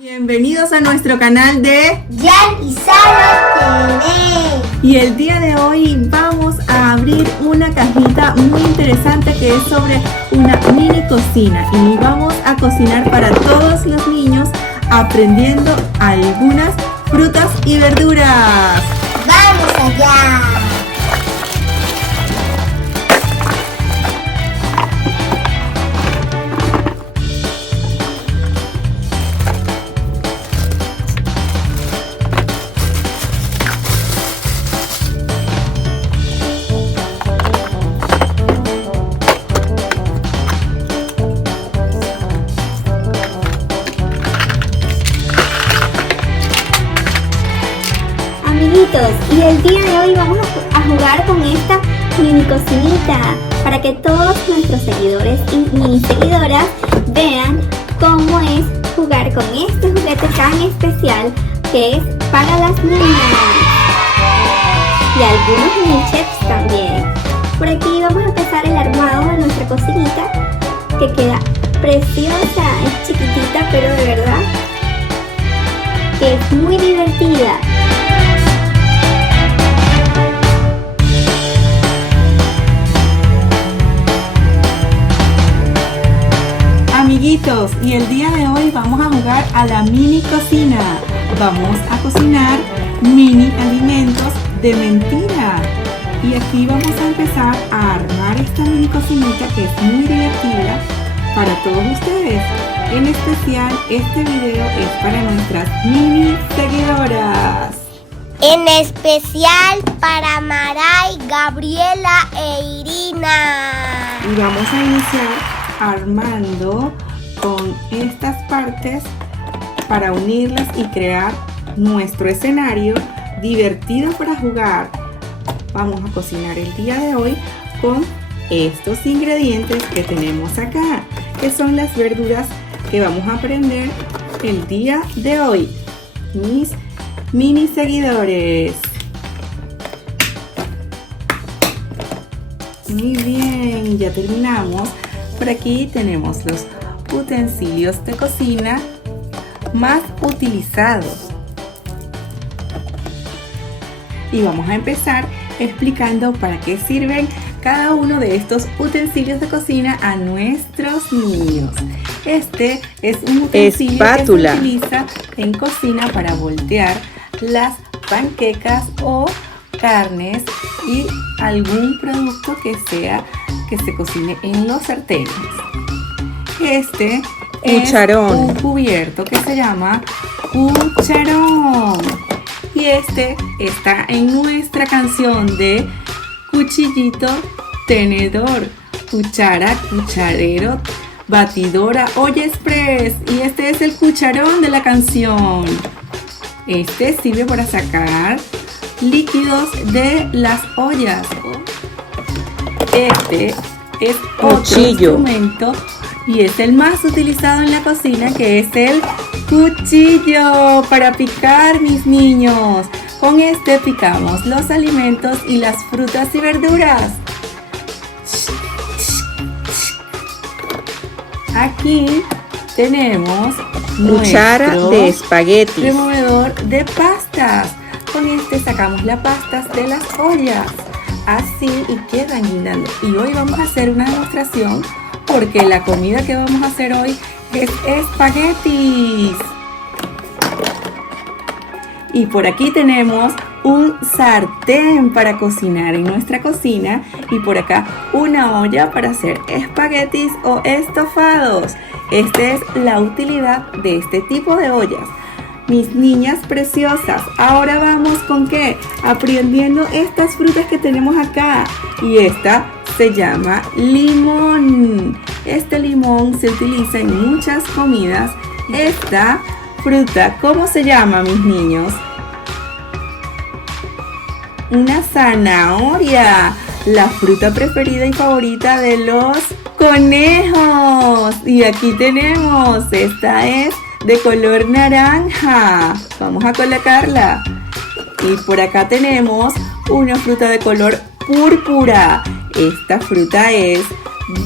Bienvenidos a nuestro canal de Jan y Sara TV. Y el día de hoy vamos a abrir una cajita muy interesante que es sobre una mini cocina. Y vamos a cocinar para todos los niños aprendiendo algunas frutas y verduras. ¡Vamos allá! Amiguitos, y el día de hoy vamos a jugar con esta mini cocinita para que todos nuestros seguidores y mini seguidoras vean cómo es jugar con este juguete tan especial que es para las niñas y algunos mini chefs también. Por aquí vamos a empezar el armado de nuestra cocinita que queda preciosa, es chiquitita pero de verdad que es muy divertida. Amiguitos, y el día de hoy vamos a jugar a la mini cocina. Vamos a cocinar mini alimentos de mentira. Y aquí vamos a empezar a armar esta mini cocinita que es muy divertida para todos ustedes. En especial, este video es para nuestras mini seguidoras. En especial para Maray, Gabriela e Irina. Y vamos a iniciar armando con estas partes para unirlas y crear nuestro escenario divertido para jugar. Vamos a cocinar el día de hoy con estos ingredientes que tenemos acá, que son las verduras que vamos a aprender el día de hoy, mis mini seguidores. Muy bien, ya terminamos. Por aquí tenemos los utensilios de cocina más utilizados. Y vamos a empezar explicando para qué sirven cada uno de estos utensilios de cocina a nuestros niños. Este es un utensilio espátula que se utiliza en cocina para voltear las panquecas o carnes y algún producto que se cocine en los sartenes. Este cucharón, es un cubierto que se llama cucharón. Y este está en nuestra canción de cuchillito, tenedor, cuchara, cucharero, batidora, olla express. Y este es el cucharón de la canción. Este sirve para sacar líquidos de las ollas. Este es otro instrumento y es el más utilizado en la cocina, que es el cuchillo para picar, mis niños. Con este picamos los alimentos y las frutas y verduras. Aquí tenemos cuchara de espaguetis, removedor de pastas. Con este sacamos las pastas de las ollas. Así y quedan guindando. Y hoy vamos a hacer una demostración porque la comida que vamos a hacer hoy es espaguetis. Y por aquí tenemos un sartén para cocinar en nuestra cocina y por acá una olla para hacer espaguetis o estofados. Esta es la utilidad de este tipo de ollas. Mis niñas preciosas, ahora vamos con ¿qué? Aprendiendo estas frutas que tenemos acá. Y esta se llama limón. Este limón se utiliza en muchas comidas. Esta fruta, ¿cómo se llama, mis niños? Una zanahoria, la fruta preferida y favorita de los conejos. Y aquí tenemos, esta es de color naranja. Vamos a colocarla. Y por acá tenemos una fruta de color púrpura. Esta fruta es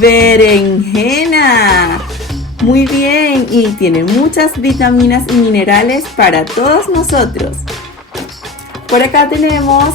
berenjena. Muy bien, y tiene muchas vitaminas y minerales para todos nosotros. Por acá tenemos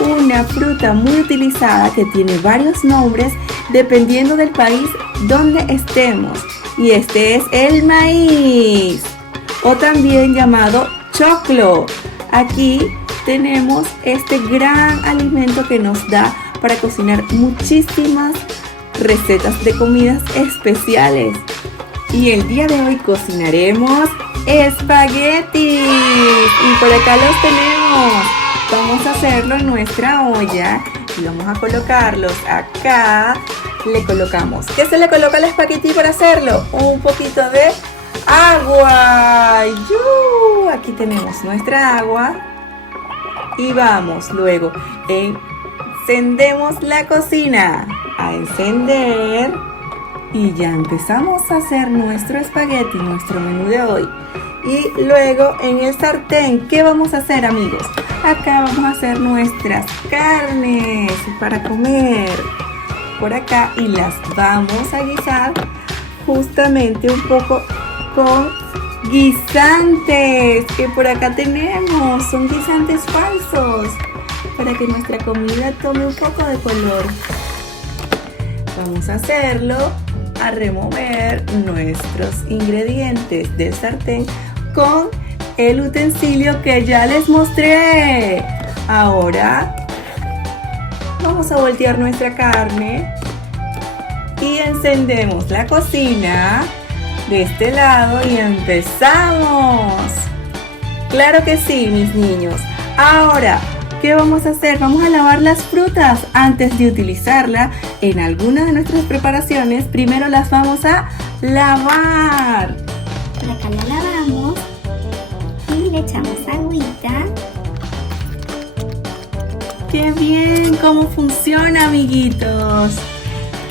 una fruta muy utilizada que tiene varios nombres dependiendo del país donde estemos. Y este es el maíz, o también llamado choclo. Aquí tenemos este gran alimento que nos da para cocinar muchísimas recetas de comidas especiales. Y el día de hoy cocinaremos espaguetis. Y por acá los tenemos. Vamos a hacerlo en nuestra olla y vamos a colocarlos acá. Le colocamos. ¿Qué se le coloca al espagueti para hacerlo? Un poquito de agua. ¡Yu! Aquí tenemos nuestra agua. Y vamos luego. Encendemos la cocina. A encender. Y ya empezamos a hacer nuestro espagueti, nuestro menú de hoy. Y luego en el sartén, ¿qué vamos a hacer, amigos? Acá vamos a hacer nuestras carnes para comer por acá y las vamos a guisar justamente un poco con guisantes que por acá tenemos. Son guisantes falsos para que nuestra comida tome un poco de color. Vamos a hacerlo, a remover nuestros ingredientes del sartén con el utensilio que ya les mostré. Ahora vamos a voltear nuestra carne y encendemos la cocina de este lado y empezamos. Claro que sí, mis niños. Ahora, ¿qué vamos a hacer? Vamos a lavar las frutas antes de utilizarla en alguna de nuestras preparaciones. Primero las vamos a lavar. Por acá la lavamos y le echamos agüita. ¡Qué bien! ¿Cómo funciona, amiguitos?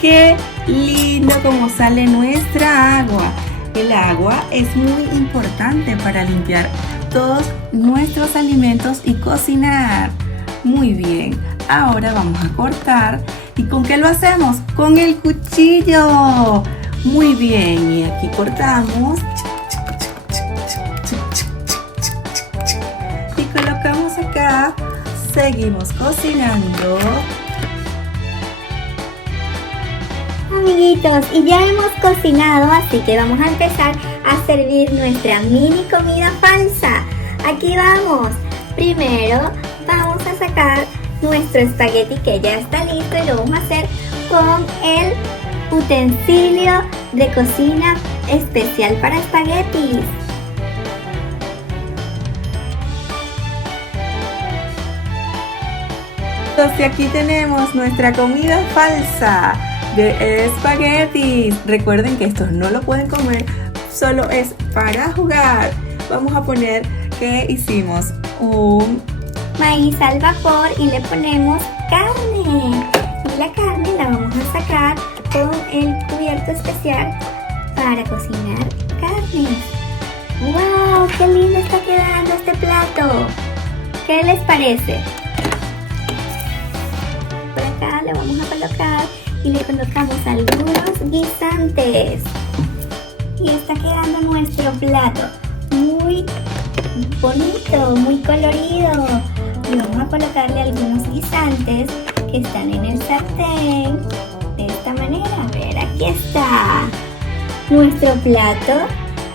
¡Qué lindo cómo sale nuestra agua! El agua es muy importante para limpiar todos nuestros alimentos y cocinar. Muy bien, ahora vamos a cortar. ¿Y con qué lo hacemos? ¡Con el cuchillo! Muy bien, y aquí cortamos. Y colocamos acá. Seguimos cocinando. Amiguitos, y ya hemos cocinado, así que vamos a empezar a servir nuestra mini comida falsa. Aquí vamos. Primero vamos a sacar nuestro espagueti que ya está listo y lo vamos a hacer con el utensilio de cocina especial para espaguetis. Y aquí tenemos nuestra comida falsa de espaguetis. Recuerden que estos no lo pueden comer, solo es para jugar. Vamos a poner que hicimos un Maíz al vapor y le ponemos carne. Y la carne la vamos a sacar con el cubierto especial para cocinar carnes. ¡Wow! ¡Qué lindo está quedando este plato! ¿Qué les parece? Por acá le vamos a colocar y le colocamos algunos guisantes. Y está quedando nuestro plato muy bonito, muy colorido. Y vamos a colocarle algunos guisantes que están en el sartén. De esta manera, a ver, aquí está nuestro plato.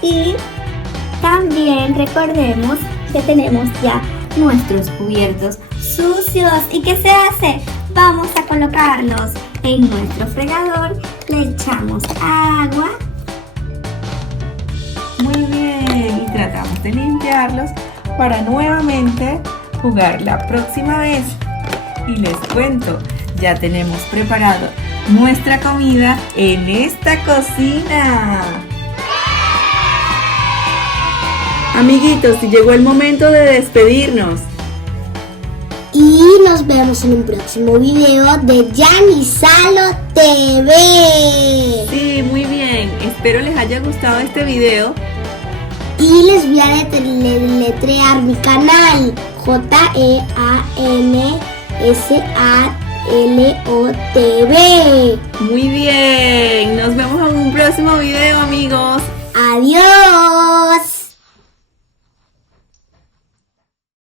Y también recordemos que tenemos ya nuestros cubiertos sucios. ¿Y qué se hace? Vamos a colocarlos en nuestro fregador. Le echamos agua. muy bien y tratamos de limpiarlos para nuevamente jugar la próxima vez. Y les cuento, ya tenemos preparado nuestra comida en esta cocina. Amiguitos, llegó el momento de despedirnos. Y nos vemos en un próximo video de Yanni Salo TV. Sí, muy bien. Espero les haya gustado este video. Y les voy a deletrear mi canal. JEANSALO LOTV. Muy bien, nos vemos en un próximo video, amigos. Adiós.